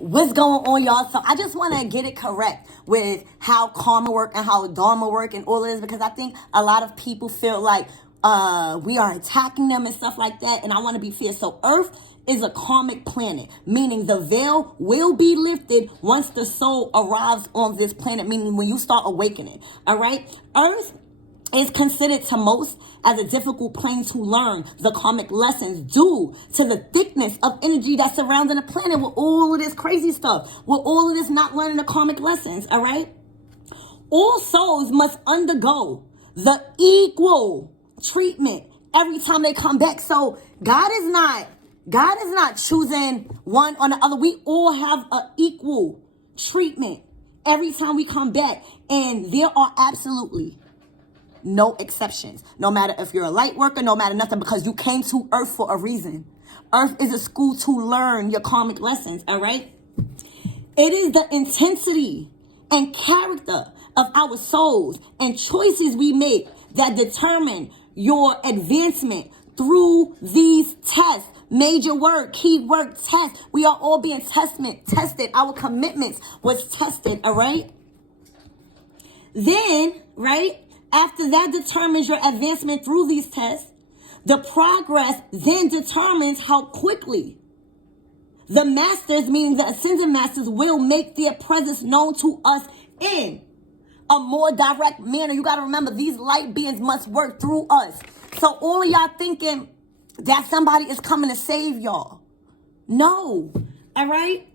What's going on, y'all? So I just want to get it correct with how karma work and how dharma work and all of this, because I think a lot of people feel like we are attacking them and stuff like that, and I want to be fair. So Earth is a karmic planet, meaning the veil will be lifted once the soul arrives on this planet, meaning when you start awakening. All right? Earth is considered to most as a difficult plane to learn the karmic lessons due to the thickness of energy that's surrounding the planet with all of this crazy stuff, with all of this not learning the karmic lessons, all right? All souls must undergo the equal treatment every time they come back. So God is not choosing one or the other. We all have an equal treatment every time we come back. And there are absolutely no exceptions. No matter if you're a light worker, no matter nothing, because you came to Earth for a reason. Earth is a school to learn your karmic lessons, all right? It is the intensity and character of our souls and choices we make that determine your advancement through these tests. Major word, key word, test. We are all being tested. Our commitments was tested, all right? Then, right, after that determines your advancement through these tests, the progress then determines how quickly the masters, meaning the ascended masters, will make their presence known to us in a more direct manner. You got to remember, these light beings must work through us. So all of y'all thinking that somebody is coming to save y'all. No. All right?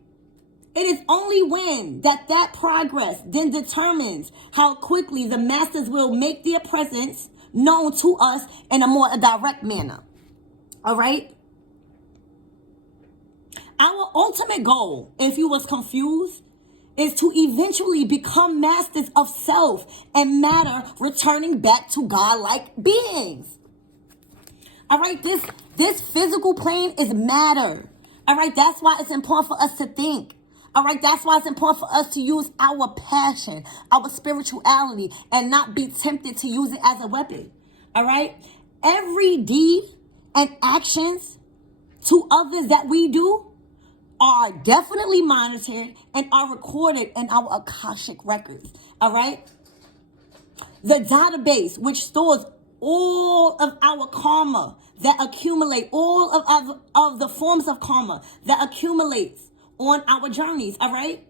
It is only when that progress then determines how quickly the masters will make their presence known to us in a more direct manner. All right? Our ultimate goal, if you was confused, is to eventually become masters of self and matter, returning back to God-like beings. All right? This physical plane is matter. All right? That's why it's important for us to think. All right, that's why it's important for us to use our passion, our spirituality, and not be tempted to use it as a weapon. All right? Every deed and actions to others that we do are definitely monitored and are recorded in our Akashic records. All right? The database, which stores all of our karma that accumulate, all of the forms of karma that accumulates on our journeys, all right?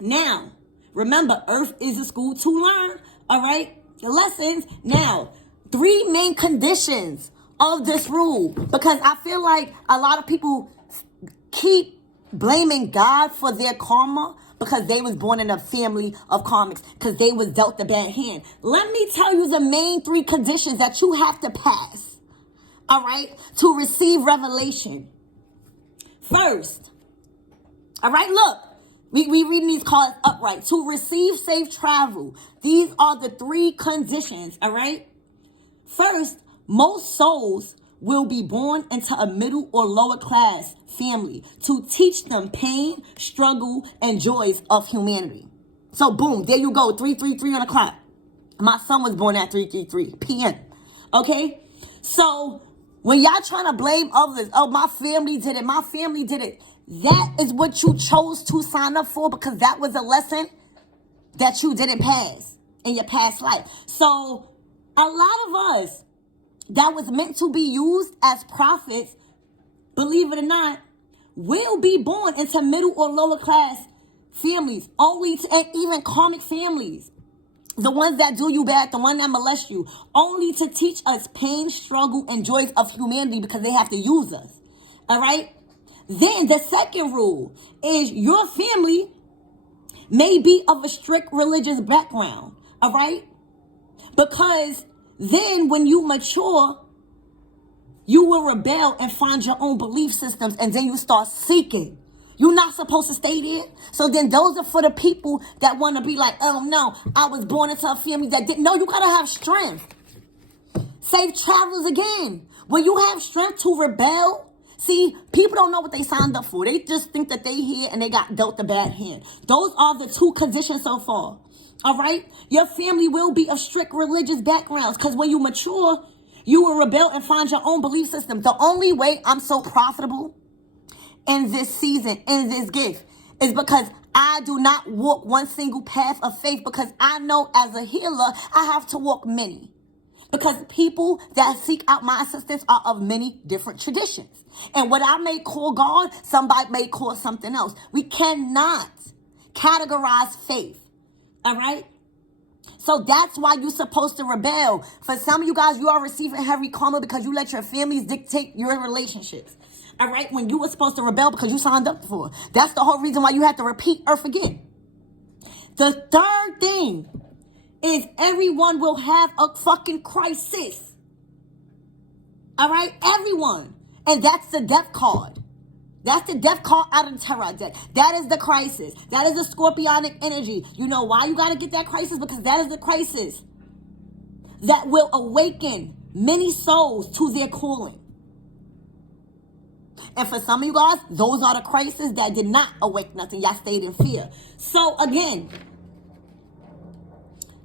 Now, remember, Earth is a school to learn, all right? The lessons. Now, 3 main conditions of this rule, because I feel like a lot of people keep blaming God for their karma because they was born in a family of karmics, because they was dealt a bad hand. Let me tell you the main 3 conditions that you have to pass, all right, to receive revelation. First, all right, look, we reading these cards upright. To receive safe travel, these are the 3 conditions, all right? First, most souls will be born into a middle or lower class family to teach them pain, struggle, and joys of humanity. So, boom, there you go, 333 on the clock. My son was born at 3:33 p.m., okay? So, when y'all trying to blame others, oh, my family did it, that is what you chose to sign up for, because that was a lesson that you didn't pass in your past life. So a lot of us that was meant to be used as prophets, believe it or not, will be born into middle or lower class families, and even karmic families. The ones that do you bad, the one that molest you, only to teach us pain, struggle, and joys of humanity, because they have to use us. All right? Then the second rule is your family may be of a strict religious background, all right? Because then when you mature, you will rebel and find your own belief systems, and then you start seeking. You're not supposed to stay there. So then those are for the people that want to be like, oh no, I was born into a family that didn't. No, you got to have strength. Safe travels again. When you have strength to rebel, see, people don't know what they signed up for. They just think that they here and they got dealt a bad hand. Those are the 2 conditions so far. All right? Your family will be of strict religious backgrounds, because when you mature, you will rebel and find your own belief system. The only way I'm so profitable in this season, in this gift, is because I do not walk one single path of faith, because I know as a healer, I have to walk many. Because people that seek out my assistance are of many different traditions. And what I may call God, somebody may call something else. We cannot categorize faith. All right? So that's why you're supposed to rebel. For some of you guys, you are receiving heavy karma because you let your families dictate your relationships. All right? When you were supposed to rebel because you signed up for it. That's the whole reason why you have to repeat or forget. The third thing is everyone will have a fucking crisis. All right? Everyone. And that's the death card. That's the death card out of the tarot deck. That is the crisis. That is the scorpionic energy. You know why you got to get that crisis? Because that is the crisis that will awaken many souls to their calling. And for some of you guys, those are the crises that did not awake nothing. Y'all stayed in fear. So again,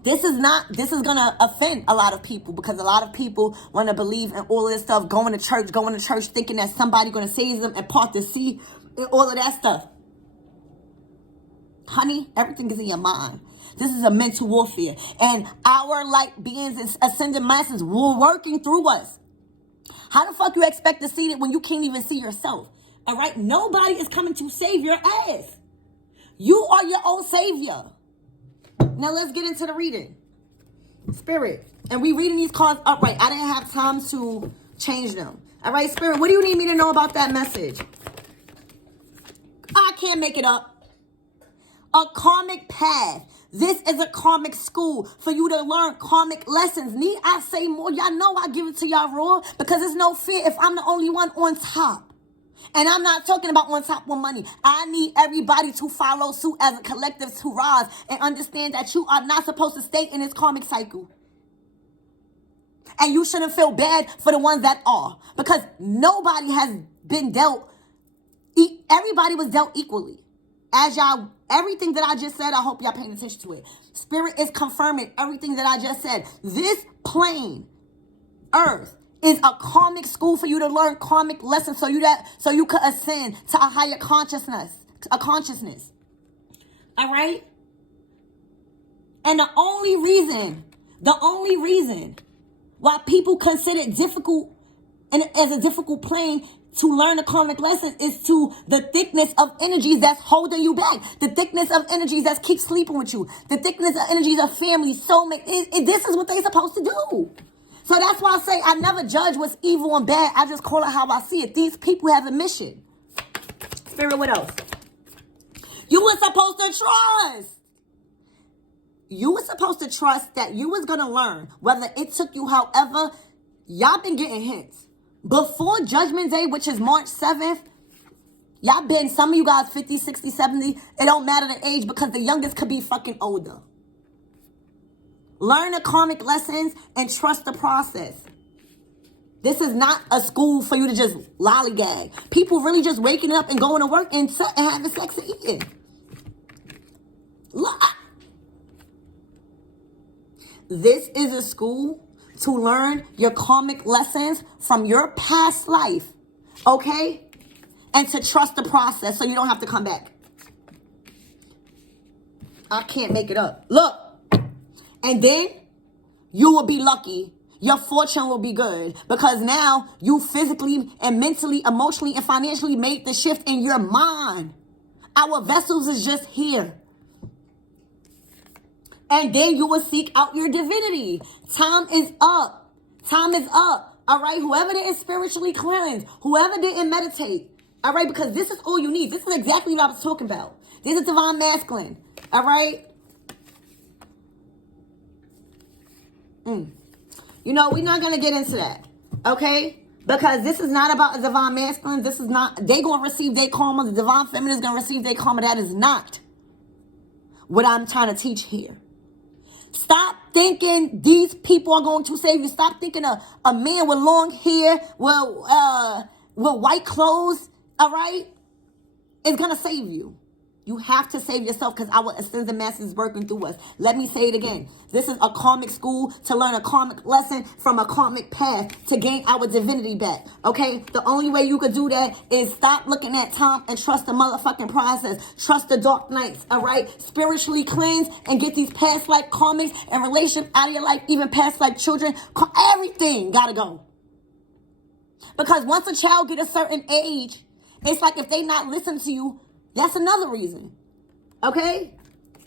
this is going to offend a lot of people, because a lot of people want to believe in all of this stuff, going to church thinking that somebody going to save them and part the sea and all of that stuff. Honey, everything is in your mind. This is a mental warfare. And our light beings and ascended masters were working through us. How the fuck you expect to see it when you can't even see yourself? All right? Nobody is coming to save your ass. You are your own savior. Now let's get into the reading. Spirit. And we reading these cards upright. I didn't have time to change them. All right, Spirit, what do you need me to know about that message? I can't make it up. A karmic path. This is a karmic school for you to learn karmic lessons. Need I say more? Y'all know I give it to y'all raw, because there's no fear if I'm the only one on top. And I'm not talking about on top with money. I need everybody to follow suit as a collective to rise and understand that you are not supposed to stay in this karmic cycle. And you shouldn't feel bad for the ones that are. Because nobody has been dealt, everybody was dealt equally. As y'all, everything that I just said, I hope y'all paying attention to it. Spirit is confirming everything that I just said. This plane, Earth, is a karmic school for you to learn karmic lessons so you could ascend to a higher consciousness. All right? And the only reason why people consider it difficult and as a difficult plane to learn a karmic lesson is to the thickness of energies that's holding you back. The thickness of energies that keep sleeping with you. The thickness of energies of family, soulmate. This is what they're supposed to do. So that's why I say I never judge what's evil and bad. I just call it how I see it. These people have a mission. Spirit, what else? You were supposed to trust. You were supposed to trust that you was going to learn. Whether it took you however, y'all been getting hints. Before Judgment Day, which is March 7th, y'all been, some of you guys 50, 60, 70. It don't matter the age, because the youngest could be fucking older. Learn the karmic lessons and trust the process. This is not a school for you to just lollygag. People really just waking up and going to work and having sex and eating. Look. This is a school to learn your karmic lessons from your past life. Okay? And to trust the process so you don't have to come back. I can't make it up. Look. And then you will be lucky. Your fortune will be good, because now you physically and mentally, emotionally, and financially made the shift in your mind. Our vessels is just here. And then you will seek out your divinity. Time is up. Time is up. All right. Whoever didn't spiritually cleanse, whoever didn't meditate. All right. Because this is all you need. This is exactly what I was talking about. This is divine masculine. All right. You know, we're not going to get into that, okay? Because this is not about a divine masculine. This is not, they going to receive their karma. The divine feminine is going to receive their karma. That is not what I'm trying to teach here. Stop thinking these people are going to save you. Stop thinking a man with long hair, with white clothes, all right, is going to save you. You have to save yourself because our ascended master is working through us. Let me say it again. This is a karmic school to learn a karmic lesson from a karmic path to gain our divinity back. Okay? The only way you could do that is stop looking at time and trust the motherfucking process. Trust the dark nights, all right? Spiritually cleanse and get these past life karmics and relationships out of your life, even past life children. Everything gotta go. Because once a child get a certain age, it's like if they not listen to you, that's another reason. Okay?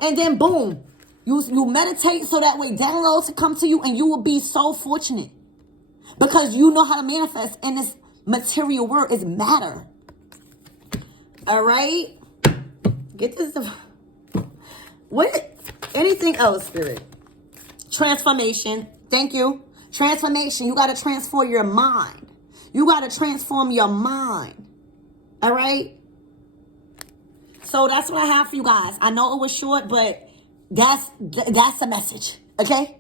And then boom. You meditate so that way downloads to come to you and you will be so fortunate. Because you know how to manifest in this material world. It's matter. Alright? Get this. What? Anything else, Spirit? Transformation. Thank you. Transformation. You got to transform your mind. You got to transform your mind. Alright? So that's what I have for you guys. I know it was short, but that's the message. Okay?